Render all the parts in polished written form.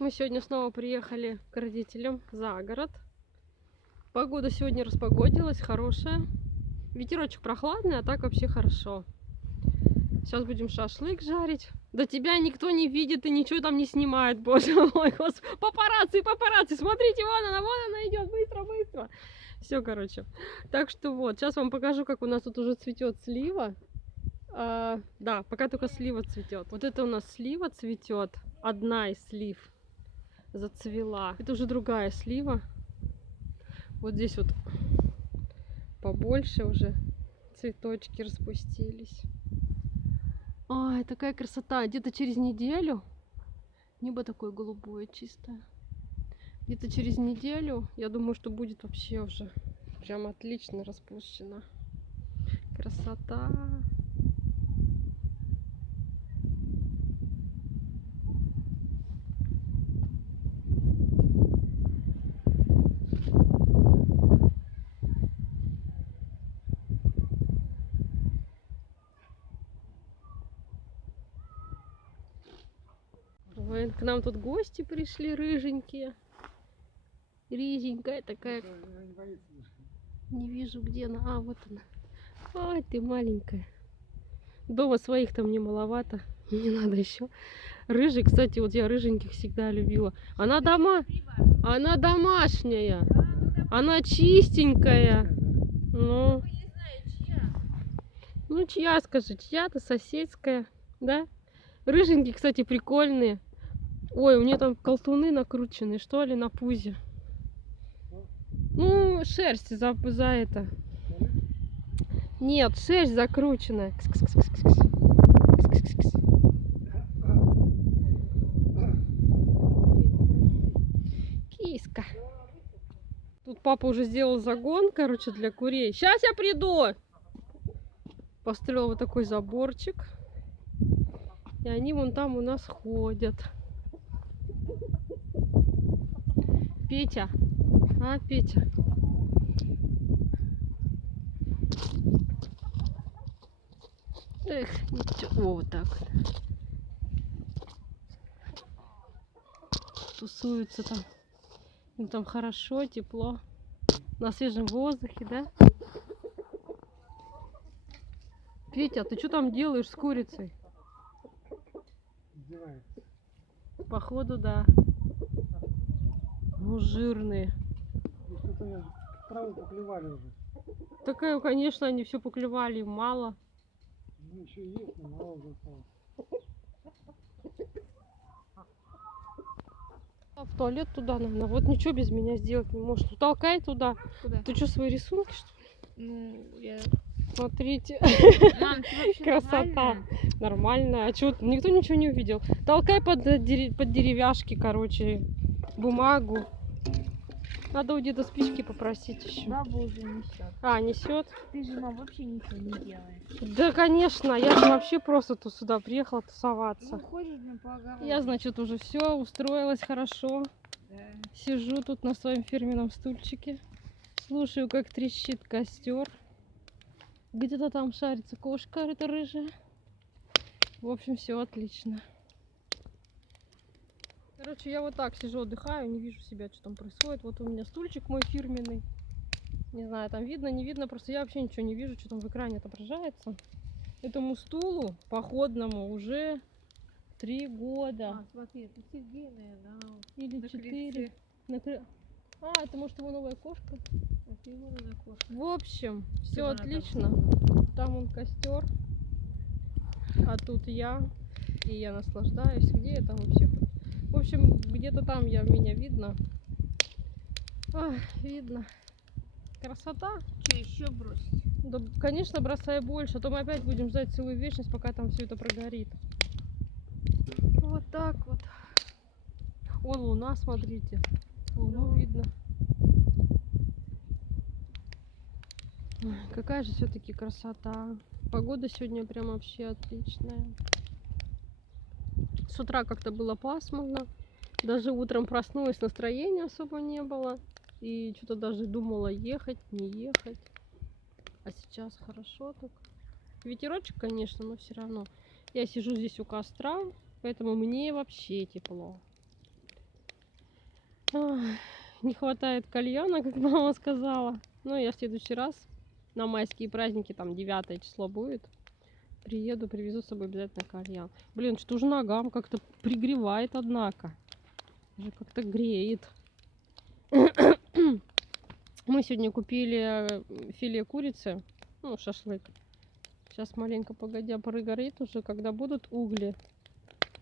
Мы сегодня снова приехали к родителям за город. Погода сегодня распогодилась, хорошая. Ветерочек прохладный, а так вообще хорошо. Сейчас будем шашлык жарить. Да тебя никто не видит и ничего там не снимает, боже мой. Папарацци, папарацци, смотрите, вон она идет, быстро, быстро. Все, короче. Так что вот, сейчас вам покажу, как у нас тут уже цветет слива. Да, пока только слива цветет. Вот это у нас слива цветет. Одна из слив зацвела. Это уже другая слива. Вот здесь вот побольше уже цветочки распустились. Ай, такая красота. Где-то через неделю небо такое голубое, чистое. Где-то через неделю, я думаю, что будет вообще уже прям отлично распущена. Красота. Ой, к нам тут гости пришли, рыженькие. Рыженькая такая. Не вижу, где она. А, вот она. Ай, ты маленькая. Дома своих там мне маловато. Не надо еще. Рыжий, кстати, вот я рыженьких всегда любила. Она домашняя. Она чистенькая. Ну, чья, скажи, чья-то соседская, да? Рыженькие, кстати, прикольные. Ой, у нее там колтуны накручены, что ли, на пузе. Ну, шерсть за это. Нет, шерсть закрученная. Киска. Тут папа уже сделал загон, короче, для курей. Сейчас я приду! Построил вот такой заборчик. И они вон там у нас ходят. Петя. А, Петя. Эх, ничего. О, вот так вот. Тусуются там. Им там хорошо, тепло. На свежем воздухе, да? Петя, ты что там делаешь с курицей? Походу, да. Ну, жирные. Траву поклевали уже. Такая, конечно, они все поклевали, мало. Ну, еще есть, но мало уже осталось. В туалет туда надо. Вот ничего без меня сделать не можешь. Ну, толкай туда. Куда? Ты что, свои рисунки, что ли? Ну, я... Смотрите. Мам, ты вообще Красота. Нормально. А что, никто ничего не увидел. Толкай под деревяшки, короче, бумагу. Надо у деда спички попросить еще. Баба уже несет. А, несет? Ты же, мам, вообще ничего не делаешь. Да, конечно. Я же вообще просто тут сюда приехала тусоваться. Ну, ходишь по огороду. Я, значит, уже все устроилась хорошо. Да. Сижу тут на своем фирменном стульчике. Слушаю, как трещит костер. Где-то там шарится кошка, это рыжая. В общем, все отлично. Короче, я вот так сижу, отдыхаю, не вижу себя, что там происходит. Вот у меня стульчик мой фирменный. Не знаю, там видно, не видно, просто я вообще ничего не вижу, что там в экране отображается. Этому стулу походному уже 3 года. смотри, это сиденье, да. Или 4. А, это может его новая кошка? Это его надо кошка. В общем, все она там? отлично. Там он костер, а тут я. И я наслаждаюсь. Где я там вообще? В общем, где-то там меня видно. Ах, видно. Красота. Что еще бросить? Да, конечно, бросай больше, а то мы опять будем ждать целую вечность, пока там все это прогорит. Вот так вот. Вон луна, смотрите. Луну видно. Ой, какая же все-таки красота. Погода сегодня прям вообще отличная. С утра как-то было пасмурно. Даже утром проснулась, настроения особо не было. И что-то даже думала, ехать, не ехать. А сейчас хорошо так. Ветерочек, конечно, но все равно. Я сижу здесь у костра, поэтому мне вообще тепло. Ах, не хватает кальяна, как мама сказала. Но я в следующий раз на майские праздники, там 9 число будет, приеду, привезу с собой обязательно кальян. Блин, что же ногам как-то пригревает, однако. Уже как-то греет. Мы сегодня купили филе курицы, ну, шашлык. Сейчас маленько погодя прогорит уже, когда будут угли.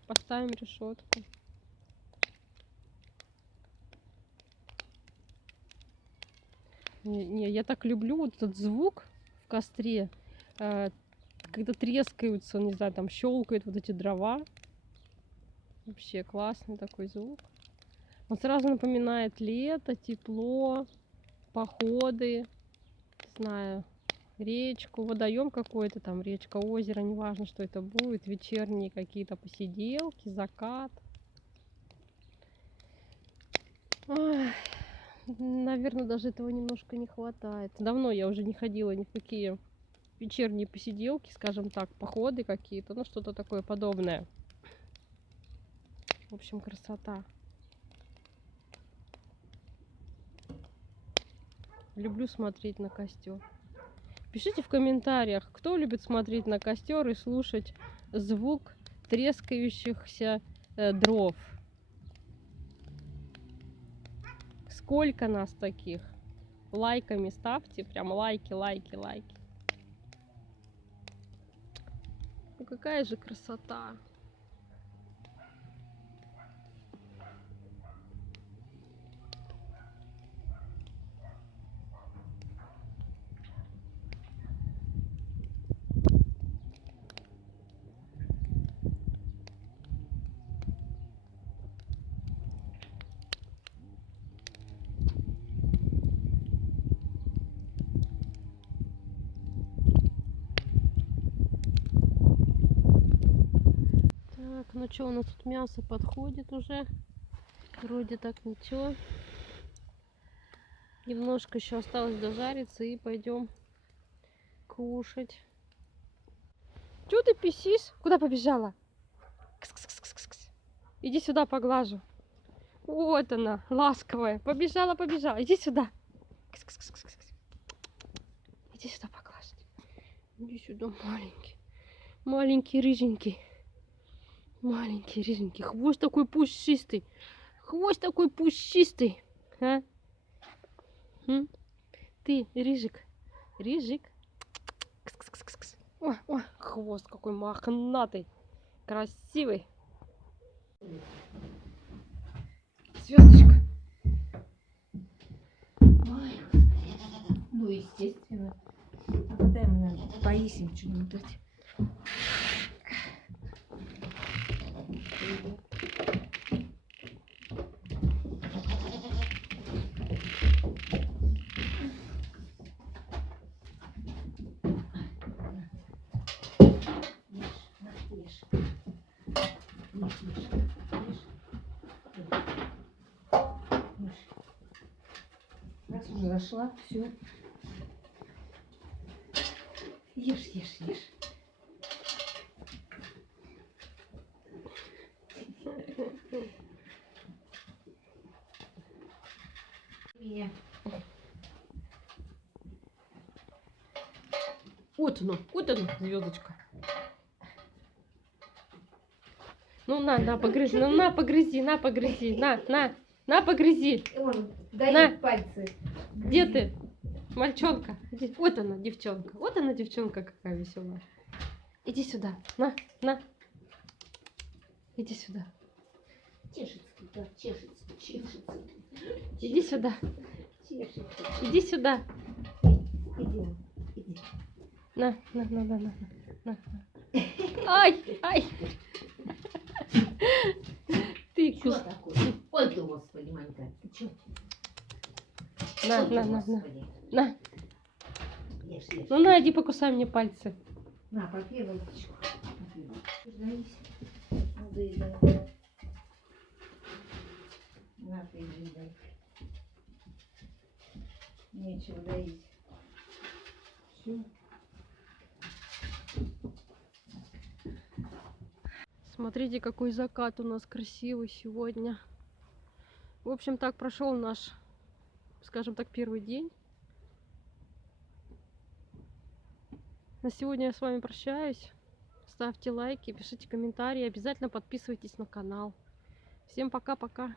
Поставим решетку. Не, я так люблю вот этот звук в костре, когда трескаются, не знаю, там щелкают вот эти дрова. Вообще классный такой звук. Он сразу напоминает лето, тепло, походы, не знаю, речку, водоем какой-то там, речка, озеро, неважно, что это будет, вечерние какие-то посиделки, закат. Ой, наверное, даже этого немножко не хватает. Давно я уже не ходила ни в какие вечерние посиделки, скажем так, походы какие-то, ну что-то такое подобное. В общем, красота. Люблю смотреть на костер. Пишите в комментариях, кто любит смотреть на костер и слушать звук трескающихся дров. Сколько нас таких? Лайками ставьте, прям лайки, лайки, лайки. Ну какая же красота. Так, ну что, у нас тут мясо подходит уже. Вроде так ничего. Немножко еще осталось дожариться и пойдем кушать. Чего ты писишь? Куда побежала? Кс-кс-кс-кс-кс. Иди сюда, поглажу. Вот она, ласковая. Побежала, побежала. Иди сюда. Кс-кс-кс-кс-кс. Иди сюда, поглажу. Иди сюда, маленький. Маленький, рыженький. Маленький, рыженький. Хвост такой пушистый. Хвост такой пушистый. А? Ты, рыжик. Рыжик. Кс-кс-кс-кс. Ой, ой, хвост какой мохнатый. Красивый. Звездочка. Ой, ну естественно. А когда ему надо поесть что-нибудь дать? Раз уже зашла, все. Ешь, ешь, ешь. Вот она, звездочка. Ну на, погрызи, ну на, погрызи, на, погрызи. Он дает На. пальцы. Где ты, мальчонка? Вот она, девчонка. Вот она, девчонка, какая веселая. Иди сюда, на. Иди сюда. Чешется, да, чешется. Иди сюда. Чешется. Иди сюда. Иди. На. Ай. Ты Что такое? Ой ты, Господи, Манька, ты чё? На. Ешь. Ну на, иди покусай мне пальцы. На, попей водичку. Доись. Ну, доедай. На, поедай. Нечего доить. Все. Смотрите, какой закат у нас красивый сегодня. В общем, так прошел наш, скажем так, первый день. На сегодня я с вами прощаюсь. Ставьте лайки, пишите комментарии, обязательно подписывайтесь на канал. Всем пока-пока.